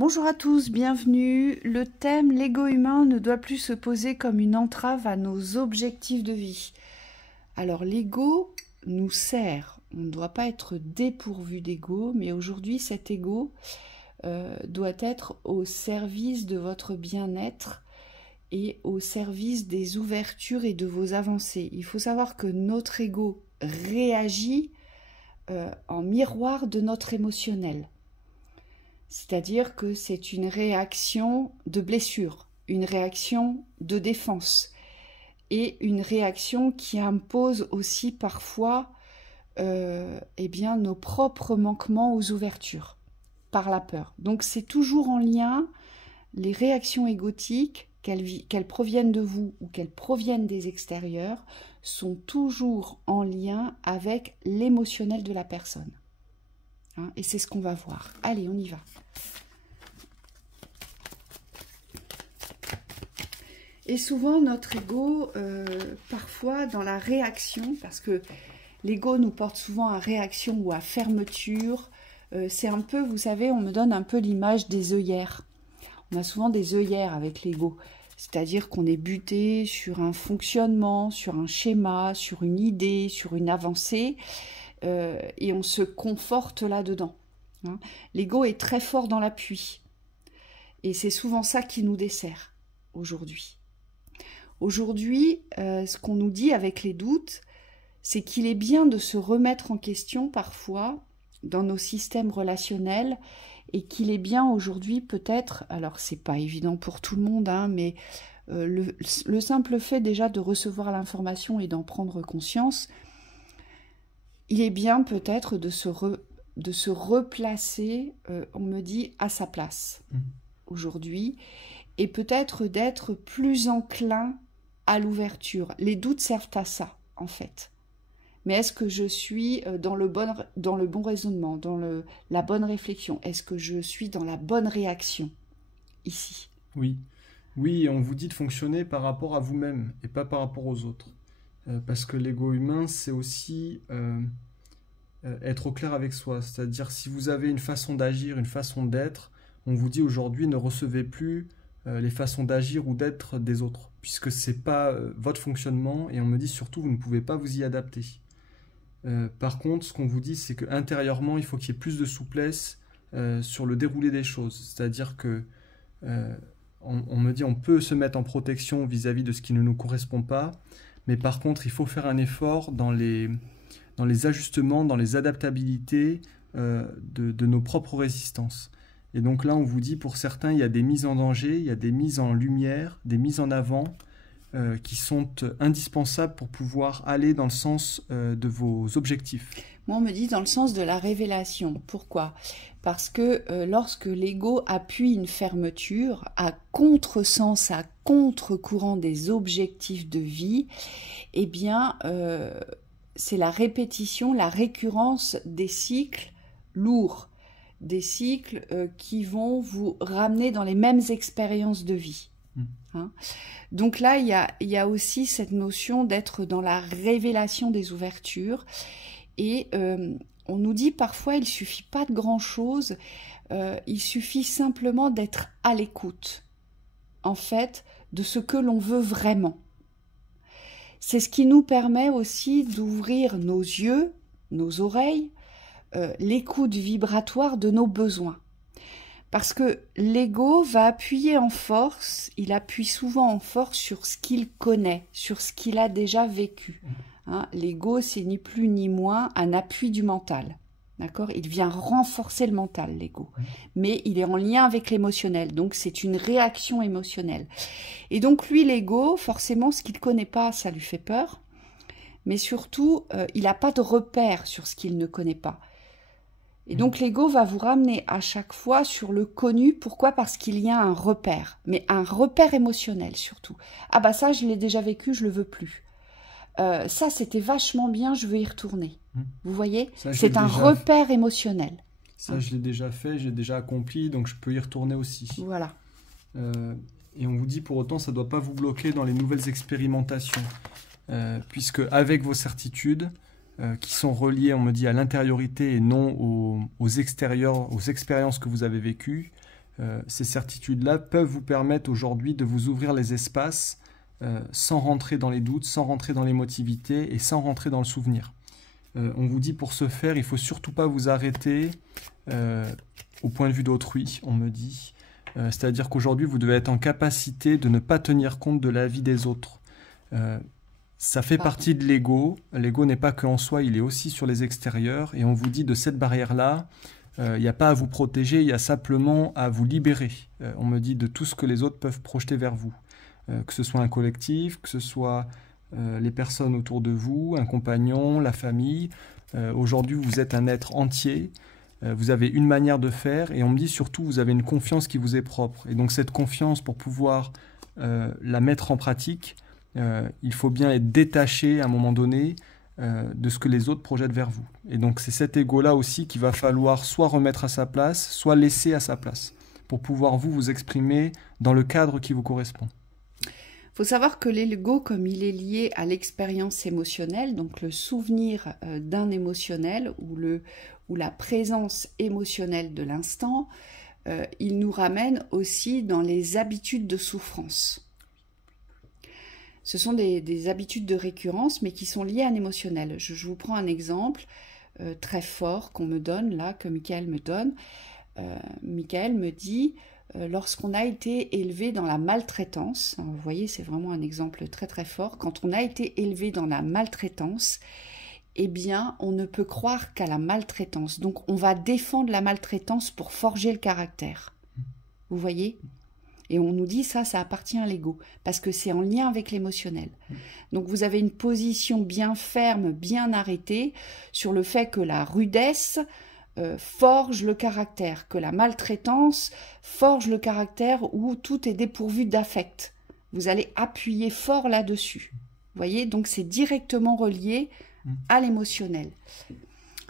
Bonjour à tous, bienvenue. Le thème l'ego humain ne doit plus se poser comme une entrave à nos objectifs de vie. Alors l'ego nous sert, on ne doit pas être dépourvu d'ego, mais aujourd'hui cet ego doit être au service de votre bien-être et au service des ouvertures et de vos avancées. Il faut savoir que notre ego réagit en miroir de notre émotionnel. C'est-à-dire que c'est une réaction de blessure, une réaction de défense et une réaction qui impose aussi parfois nos propres manquements aux ouvertures par la peur. Donc c'est toujours en lien, les réactions égotiques, qu'elles proviennent de vous ou qu'elles proviennent des extérieurs, sont toujours en lien avec l'émotionnel de la personne. Et c'est ce qu'on va voir. Allez, on y va. Et souvent, notre ego, parfois dans la réaction, parce que l'ego nous porte souvent à réaction ou à fermeture, c'est un peu, vous savez, on me donne un peu l'image des œillères. On a souvent des œillères avec l'ego, c'est-à-dire qu'on est buté sur un fonctionnement, sur un schéma, sur une idée, sur une avancée, et on se conforte là-dedans. L'ego est très fort dans l'appui. Et c'est souvent ça qui nous dessert aujourd'hui. Aujourd'hui, ce qu'on nous dit avec les doutes, c'est qu'il est bien de se remettre en question parfois dans nos systèmes relationnels et qu'il est bien aujourd'hui peut-être, alors c'est pas évident pour tout le monde, mais le simple fait déjà de recevoir l'information et d'en prendre conscience, il est bien peut-être de se replacer, on me dit, à sa place aujourd'hui, et peut-être d'être plus enclin à l'ouverture. Les doutes servent à ça, en fait. Mais est-ce que je suis dans le bon raisonnement, dans la bonne réflexion? Est-ce que je suis dans la bonne réaction, ici? Oui. Oui, on vous dit de fonctionner par rapport à vous-même, et pas par rapport aux autres. Parce que l'ego humain, c'est aussi... être au clair avec soi, c'est-à-dire si vous avez une façon d'agir, une façon d'être, on vous dit aujourd'hui ne recevez plus les façons d'agir ou d'être des autres, puisque c'est pas votre fonctionnement, et on me dit surtout vous ne pouvez pas vous y adapter. Par contre, ce qu'on vous dit, c'est qu'intérieurement, il faut qu'il y ait plus de souplesse sur le déroulé des choses, c'est-à-dire que on me dit on peut se mettre en protection vis-à-vis de ce qui ne nous correspond pas, mais par contre, il faut faire un effort dans les ajustements, dans les adaptabilités de nos propres résistances. Et donc là, on vous dit, pour certains, il y a des mises en danger, il y a des mises en lumière, des mises en avant qui sont indispensables pour pouvoir aller dans le sens de vos objectifs. Moi, on me dit dans le sens de la révélation. Pourquoi? Parce que lorsque l'ego appuie une fermeture à contresens, à contre-courant des objectifs de vie, eh bien... c'est la répétition, la récurrence des cycles lourds, des cycles qui vont vous ramener dans les mêmes expériences de vie. Donc là, il y a aussi cette notion d'être dans la révélation des ouvertures. Et on nous dit parfois, il ne suffit pas de grand-chose, il suffit simplement d'être à l'écoute, en fait, de ce que l'on veut vraiment. C'est ce qui nous permet aussi d'ouvrir nos yeux, nos oreilles, l'écoute vibratoire de nos besoins. Parce que l'ego va appuyer en force, il appuie souvent en force sur ce qu'il connaît, sur ce qu'il a déjà vécu. L'ego, c'est ni plus ni moins un appui du mental. D'accord? Il vient renforcer le mental, l'ego. Mais il est en lien avec l'émotionnel. Donc, c'est une réaction émotionnelle. Et donc, lui, l'ego, forcément, ce qu'il ne connaît pas, ça lui fait peur. Mais surtout, il n'a pas de repère sur ce qu'il ne connaît pas. Et donc, l'ego va vous ramener à chaque fois sur le connu. Pourquoi? Parce qu'il y a un repère. Mais un repère émotionnel, surtout. Ah bah ça, je l'ai déjà vécu, je ne le veux plus. Ça, c'était vachement bien, je veux y retourner. Vous voyez? C'est un repère émotionnel. Ça, je l'ai déjà fait, j'ai déjà accompli, donc je peux y retourner aussi. Voilà. Et on vous dit pour autant, ça ne doit pas vous bloquer dans les nouvelles expérimentations. Puisque avec vos certitudes, qui sont reliées, on me dit, à l'intériorité et non aux extérieurs, aux expériences que vous avez vécues, Ces certitudes-là peuvent vous permettre aujourd'hui de vous ouvrir les espaces sans rentrer dans les doutes, sans rentrer dans l'émotivité et sans rentrer dans le souvenir. On vous dit pour ce faire, il ne faut surtout pas vous arrêter au point de vue d'autrui, on me dit. C'est-à-dire qu'aujourd'hui, vous devez être en capacité de ne pas tenir compte de la vie des autres. Ça fait partie de l'ego. L'ego n'est pas qu'en soi, il est aussi sur les extérieurs. Et on vous dit de cette barrière-là, il n'y a pas à vous protéger, il y a simplement à vous libérer. On me dit de tout ce que les autres peuvent projeter vers vous. Que ce soit un collectif, que ce soit les personnes autour de vous, un compagnon, la famille. Aujourd'hui, vous êtes un être entier. Vous avez une manière de faire et on me dit surtout vous avez une confiance qui vous est propre. Et donc cette confiance, pour pouvoir la mettre en pratique, il faut bien être détaché à un moment donné de ce que les autres projettent vers vous. Et donc c'est cet ego-là aussi qu'il va falloir soit remettre à sa place, soit laisser à sa place, pour pouvoir vous exprimer dans le cadre qui vous correspond. Il faut savoir que l'ego, comme il est lié à l'expérience émotionnelle, donc le souvenir d'un émotionnel ou la présence émotionnelle de l'instant, il nous ramène aussi dans les habitudes de souffrance. Ce sont des habitudes de récurrence, mais qui sont liées à un émotionnel. Je vous prends un exemple très fort qu'on me donne, là, que Michael me donne. Michael me dit... lorsqu'on a été élevé dans la maltraitance, vous voyez, c'est vraiment un exemple très très fort, quand on a été élevé dans la maltraitance, eh bien, on ne peut croire qu'à la maltraitance. Donc, on va défendre la maltraitance pour forger le caractère. Vous voyez ? Et on nous dit ça appartient à l'ego, parce que c'est en lien avec l'émotionnel. Donc, vous avez une position bien ferme, bien arrêtée, sur le fait que la rudesse... forge le caractère, que la maltraitance forge le caractère où tout est dépourvu d'affect. Vous allez appuyer fort là-dessus. Vous voyez, donc c'est directement relié à l'émotionnel.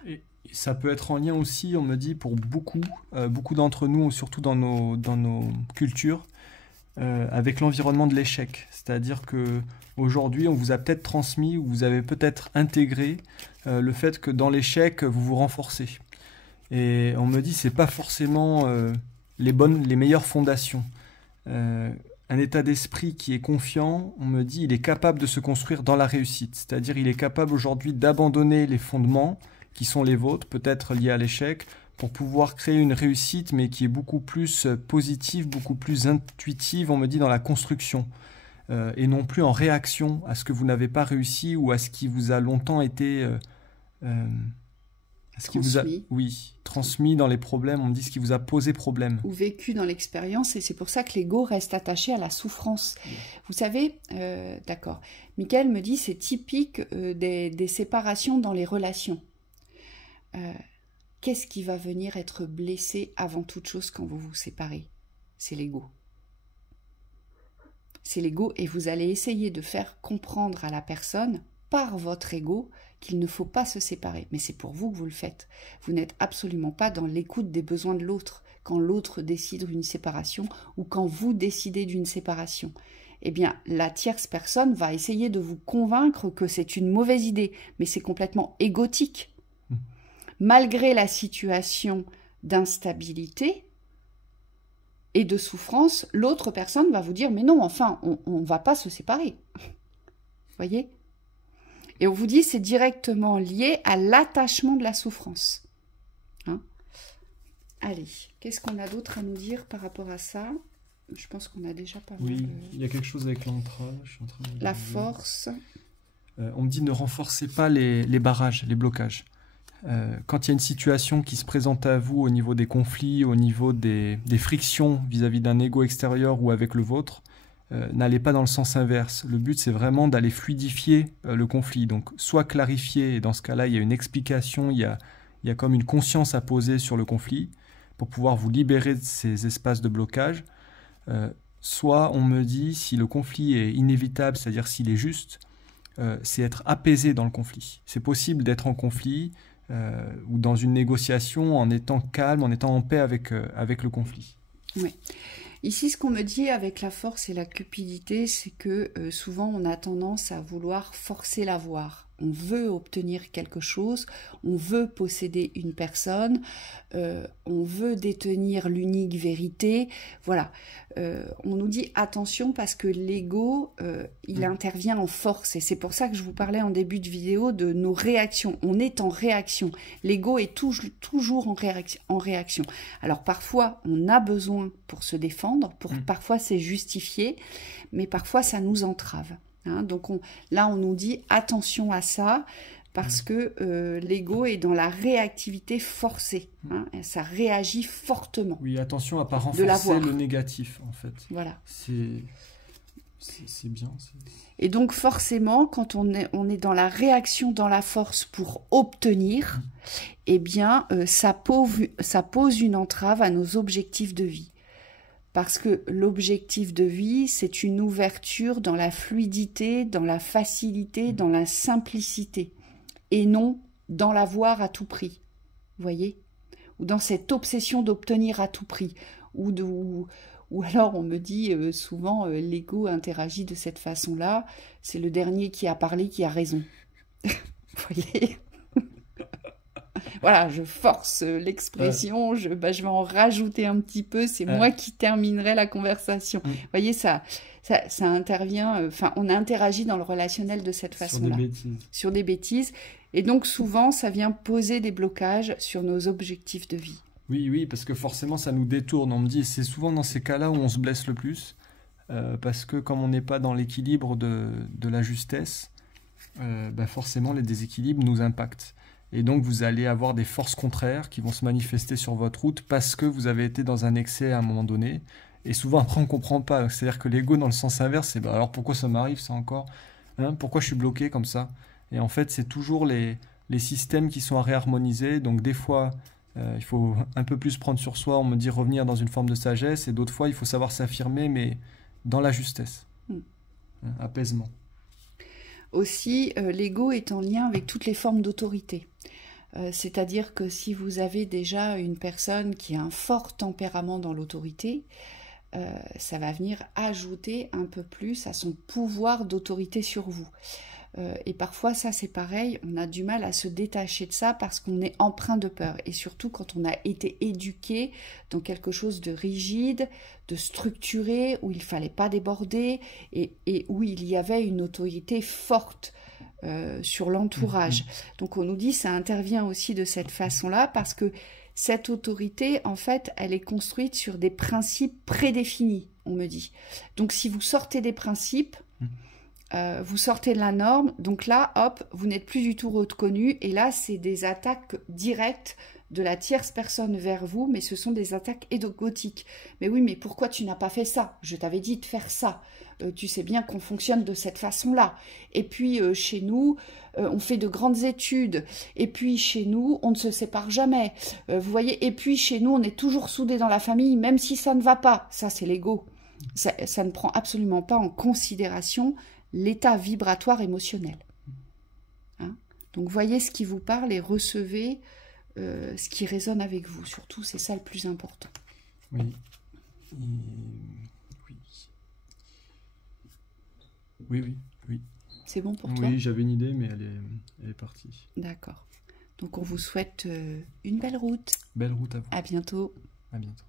Et ça peut être en lien aussi, on me dit, pour beaucoup d'entre nous, surtout dans nos cultures, avec l'environnement de l'échec. C'est-à-dire que aujourd'hui, on vous a peut-être transmis ou vous avez peut-être intégré le fait que dans l'échec, vous vous renforcez. Et on me dit c'est pas forcément les meilleures fondations. Un état d'esprit qui est confiant, on me dit il est capable de se construire dans la réussite. C'est-à-dire il est capable aujourd'hui d'abandonner les fondements qui sont les vôtres, peut-être liés à l'échec, pour pouvoir créer une réussite, mais qui est beaucoup plus positive, beaucoup plus intuitive, on me dit, dans la construction. Et non plus en réaction à ce que vous n'avez pas réussi ou à ce qui vous a longtemps été... transmis dans les problèmes, on me dit ce qui vous a posé problème. Ou vécu dans l'expérience, et c'est pour ça que l'ego reste attaché à la souffrance. Vous savez, d'accord, Michael me dit c'est typique des séparations dans les relations. Qu'est-ce qui va venir être blessé avant toute chose quand vous vous séparez? C'est l'ego. C'est l'ego, et vous allez essayer de faire comprendre à la personne, par votre ego, qu'il ne faut pas se séparer. Mais c'est pour vous que vous le faites. Vous n'êtes absolument pas dans l'écoute des besoins de l'autre, quand l'autre décide d'une séparation ou quand vous décidez d'une séparation. Eh bien, la tierce personne va essayer de vous convaincre que c'est une mauvaise idée, mais c'est complètement égotique. Malgré la situation d'instabilité et de souffrance, l'autre personne va vous dire « mais non, enfin, on ne va pas se séparer ». Vous voyez ? Et on vous dit c'est directement lié à l'attachement de la souffrance. Hein? Allez, qu'est-ce qu'on a d'autre à nous dire par rapport à ça? Je pense qu'on a déjà pas mal. Oui, il y a quelque chose avec l'entra. La force. On me dit ne renforcez pas les barrages, les blocages. Quand il y a une situation qui se présente à vous au niveau des conflits, au niveau des frictions vis-à-vis d'un ego extérieur ou avec le vôtre, n'allez pas dans le sens inverse. Le but, c'est vraiment d'aller fluidifier le conflit. Donc, soit clarifier, et dans ce cas-là, il y a une explication, il y a comme une conscience à poser sur le conflit pour pouvoir vous libérer de ces espaces de blocage. Soit, on me dit, si le conflit est inévitable, c'est-à-dire s'il est juste, c'est être apaisé dans le conflit. C'est possible d'être en conflit ou dans une négociation en étant calme, en étant en paix avec le conflit. Oui. Ici, ce qu'on me dit avec la force et la cupidité, c'est que souvent on a tendance à vouloir forcer l'avoir. on veut obtenir quelque chose, on veut posséder une personne, on veut détenir l'unique vérité. Voilà. On nous dit attention parce que l'ego, il intervient en force. Et c'est pour ça que je vous parlais en début de vidéo de nos réactions. On est en réaction. L'ego est toujours en réaction. Alors parfois, on a besoin pour se défendre, parfois c'est justifié, mais parfois ça nous entrave. Hein. Donc là, on nous dit attention à ça, parce que l'ego est dans la réactivité forcée. Hein, et ça réagit fortement. Oui, attention à ne pas renforcer le négatif, en fait. Voilà. C'est bien. Et donc, forcément, quand on est dans la réaction, dans la force pour obtenir, eh bien, ça pose une entrave à nos objectifs de vie. Parce que l'objectif de vie, c'est une ouverture dans la fluidité, dans la facilité, dans la simplicité. Et non dans l'avoir à tout prix, vous voyez, ou dans cette obsession d'obtenir à tout prix, ou alors on me dit souvent l'ego interagit de cette façon-là, c'est le dernier qui a parlé qui a raison, vous voyez. Voilà, je force l'expression, je vais en rajouter un petit peu, c'est moi qui terminerai la conversation. Vous voyez, ça intervient, on interagit dans le relationnel de cette façon-là. Sur des bêtises. Et donc souvent, ça vient poser des blocages sur nos objectifs de vie. Oui, parce que forcément, ça nous détourne. On me dit, c'est souvent dans ces cas-là où on se blesse le plus, parce que comme on n'est pas dans l'équilibre de la justesse, forcément, les déséquilibres nous impactent. Et donc, vous allez avoir des forces contraires qui vont se manifester sur votre route parce que vous avez été dans un excès à un moment donné. Et souvent, après, on ne comprend pas. C'est-à-dire que l'ego, dans le sens inverse, c'est alors pourquoi ça m'arrive, ça encore, hein, pourquoi je suis bloqué comme ça? Et en fait, c'est toujours les systèmes qui sont à réharmoniser. Donc, des fois, il faut un peu plus prendre sur soi. On me dit revenir dans une forme de sagesse. Et d'autres fois, il faut savoir s'affirmer, mais dans la justesse. Apaisement. Aussi, l'ego est en lien avec toutes les formes d'autorité. C'est-à-dire que si vous avez déjà une personne qui a un fort tempérament dans l'autorité, ça va venir ajouter un peu plus à son pouvoir d'autorité sur vous. Et parfois, ça c'est pareil, on a du mal à se détacher de ça parce qu'on est empreint de peur. Et surtout quand on a été éduqué dans quelque chose de rigide, de structuré, où il ne fallait pas déborder et où il y avait une autorité forte sur l'entourage. Donc on nous dit ça intervient aussi de cette façon-là parce que cette autorité, en fait, elle est construite sur des principes prédéfinis, on me dit. Donc si vous sortez des principes, vous sortez de la norme, donc là, hop, vous n'êtes plus du tout reconnu, et là, c'est des attaques directes de la tierce personne vers vous, mais ce sont des attaques égotiques. Mais oui, mais pourquoi tu n'as pas fait ça? Je t'avais dit de faire ça. Tu sais bien qu'on fonctionne de cette façon-là. Et puis, chez nous, on fait de grandes études. Et puis, chez nous, on ne se sépare jamais. Vous voyez, et puis, chez nous, on est toujours soudés dans la famille, même si ça ne va pas. Ça, c'est l'ego. Ça ne prend absolument pas en considération l'état vibratoire émotionnel. Hein? Donc, voyez ce qui vous parle et recevez ce qui résonne avec vous. Surtout, c'est ça le plus important. Oui. Oui. C'est bon pour toi? Oui, j'avais une idée, mais elle est partie. D'accord. Donc, on vous souhaite une belle route. Belle route à vous. À bientôt. À bientôt.